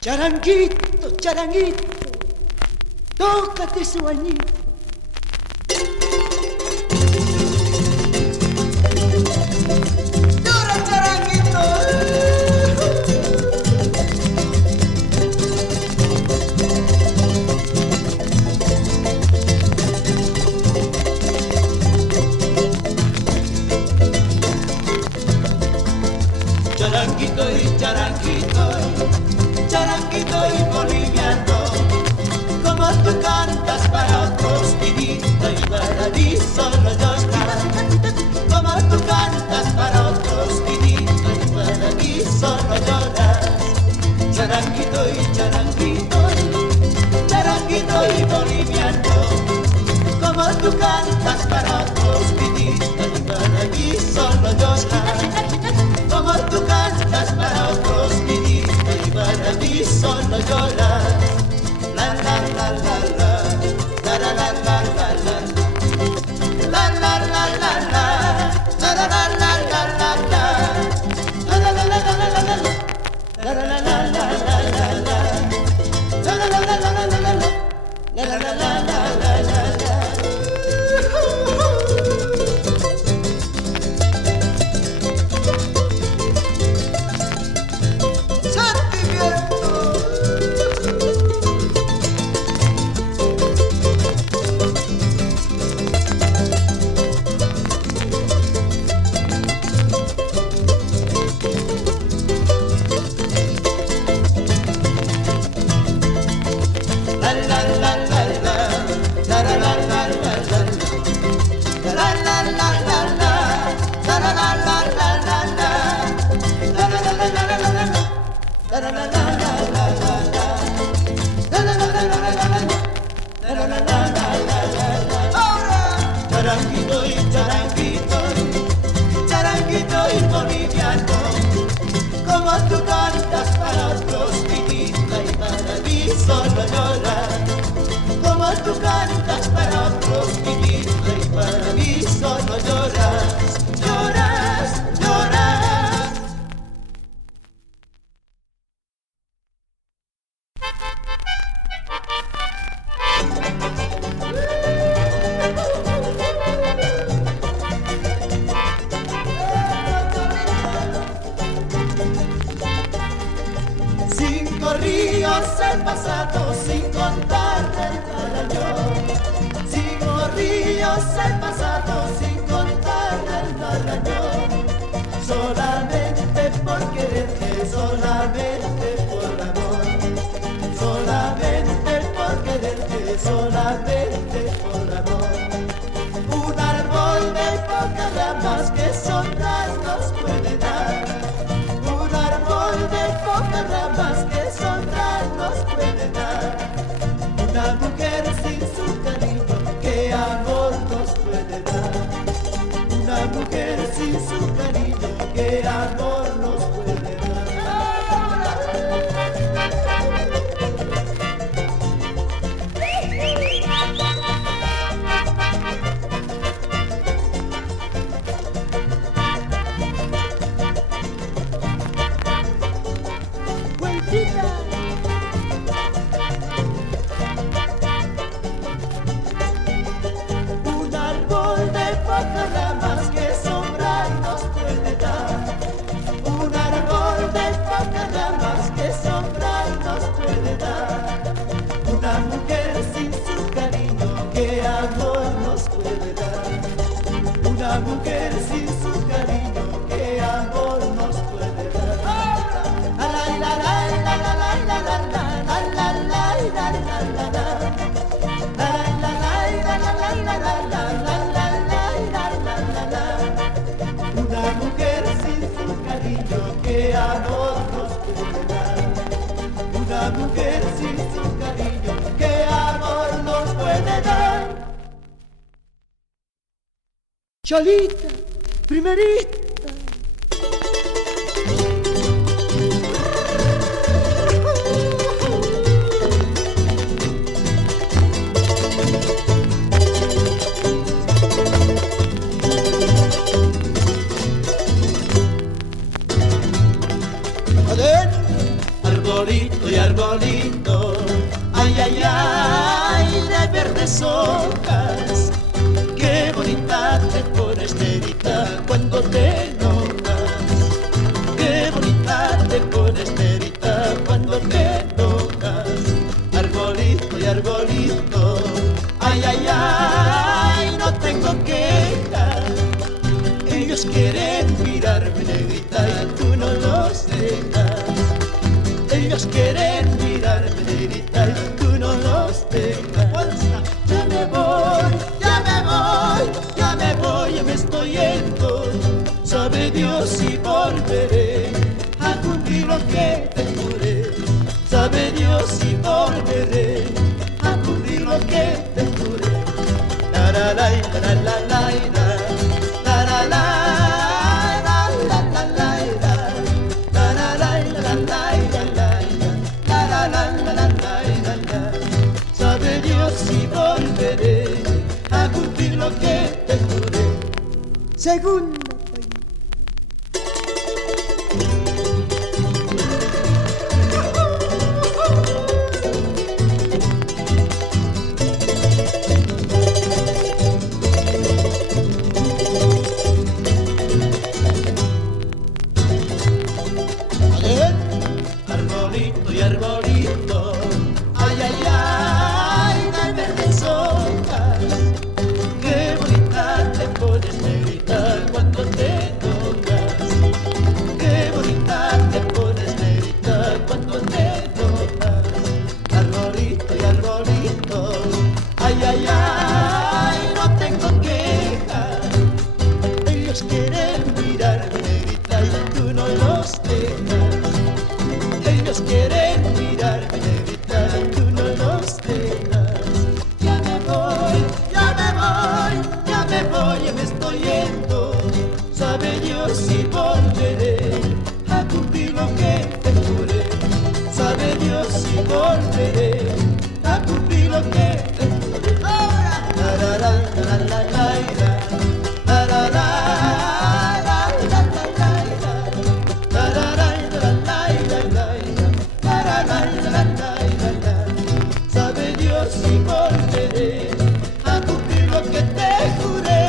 Charanguito, charanguito, tócate su bañito. ¡Llora, charanguito! Charanguito y charanguito, charanguito y boliviano, como tú cantas para otros, vidito y paradiso no lloras. Como tú cantas para otros, vidito y paradiso no lloras. Charanguito y charanguito, charanguito y boliviano, como tú cantas para otros, vidito y paradiso no lloras. Como tú cantas para otros, vidito y paradiso no lloras. La la la la la, la la la la la la, la la la la la, la la la la la la, la la la la la la, la la la la la la, la la la la la la, la la la la. Charanguito y charanguito, charanguito y boliviano, como tú cantas para otros, vidito y paradiso no lloras. Como tú cantas para otros, vidito y paradiso no lloras. Lloras, lloras. Cinco ríos he pasado sin contar del Marañón. Cinco ríos he pasado sin contar del Marañón. Solamente por quererte, solamente por amor. Solamente por quererte, solamente por amor. Un árbol de pocas ramas que sombras nos puede dar. Un árbol de pocas ramas que sombras nos puede dar. Una mujer sin su cariño, ¿qué amor nos puede dar? Una mujer sin su cariño, ¿qué amor nos puede dar? Un árbol de pocas ramas que sombra nos puede dar. Un árbol de pocas ramas que sombra nos puede dar. Una mujer sin su cariño, ¿qué amor nos puede dar? Una mujer sin su cariño, ¿qué amor nos puede dar? La la la la la la la la la la la la la. Una mujer sin su cariño, ¿qué amor nos puede dar? Una mujer sin su cariño, ¿qué amor nos puede dar? Cholita, primerita. Arbolito y arbolito, ay, ay, ay, de verdes hojas, qué bonita te pones, negrita, cuando te enojas. Qué bonita te pones, negrita, cuando te enojas. Arbolito y arbolito, ay, ay, ay, no tengo quejas. Ellos quieren mirarme, negrita, y tú no los dejas. Ellos quieren mirarme, negrita, y tú no los dejas. Ya me voy, ya me voy, ya me voy, ya me estoy yendo. Sabe Dios si volveré a cumplir lo que te juré. Sabe Dios si volveré a cumplir lo que te juré. La la la la la la la la la la. Sabe Dios si volveré a cumplir lo que te juré. Segunda. Arbolito y arbolito, ay, ay, ay, de verdes hojas, qué bonita te pones, negrita, cuando te enojas. Qué bonita te pones, negrita, cuando te enojas. Arbolito y arbolito, ay, ay, ay, no tengo quejas. Ellos quieren mirarme, negrita, y tú no los dejas. Ellos quieren mirarme, negrita, tú no los dejas. Ya me voy, ya me voy, ya me voy, ya me estoy yendo. Sabe Dios si volveré a cumplir lo que te juré. Sabe Dios si volveré a cumplir lo que te juré. La la la la la la la la la. Sabe Dios si volveré a cumplir lo que te juré.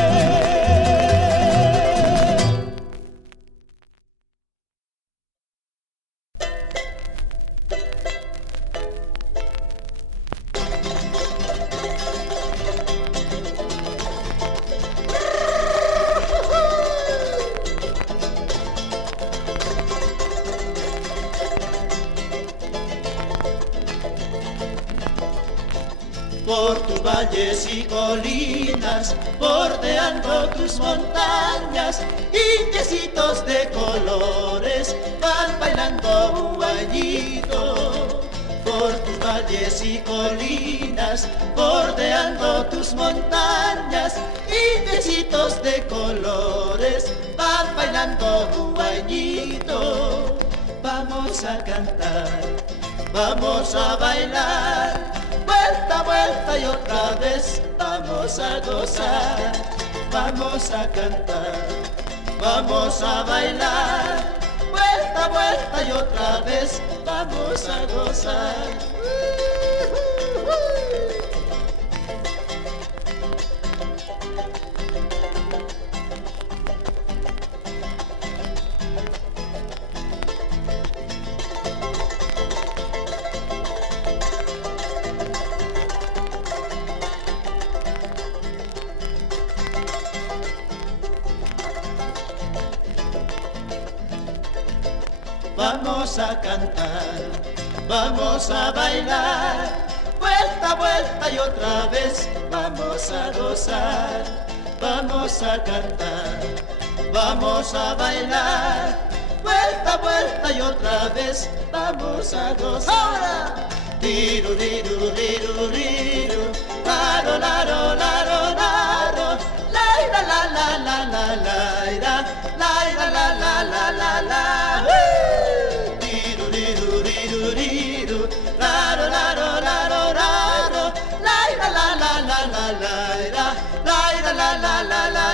Por tus valles y colinas, bordeando tus montañas, indiecitos de colores van bailando un bañito. Por tus valles y colinas, bordeando tus montañas, indiecitos de colores van bailando un bañito. Vamos a cantar, vamos a bailar, vuelta, vuelta y otra vez vamos a gozar. Vamos a cantar, vamos a bailar, vuelta, vuelta y otra vez vamos a gozar. Vamos a cantar, vamos a bailar, vuelta, vuelta y otra vez vamos a gozar. Vamos a cantar, vamos a bailar, vuelta, vuelta y otra vez vamos a gozar. ¡Ahora! Diru, diru, diru, diru, laro, laro, laro, laro, laira, la, la, la, la, laira, laira, la, la, la, la, la, diru, diru, diru, diru, laro, laro, laro, laro, laira, la, la, la, la, laira, laira, la, la, la, la.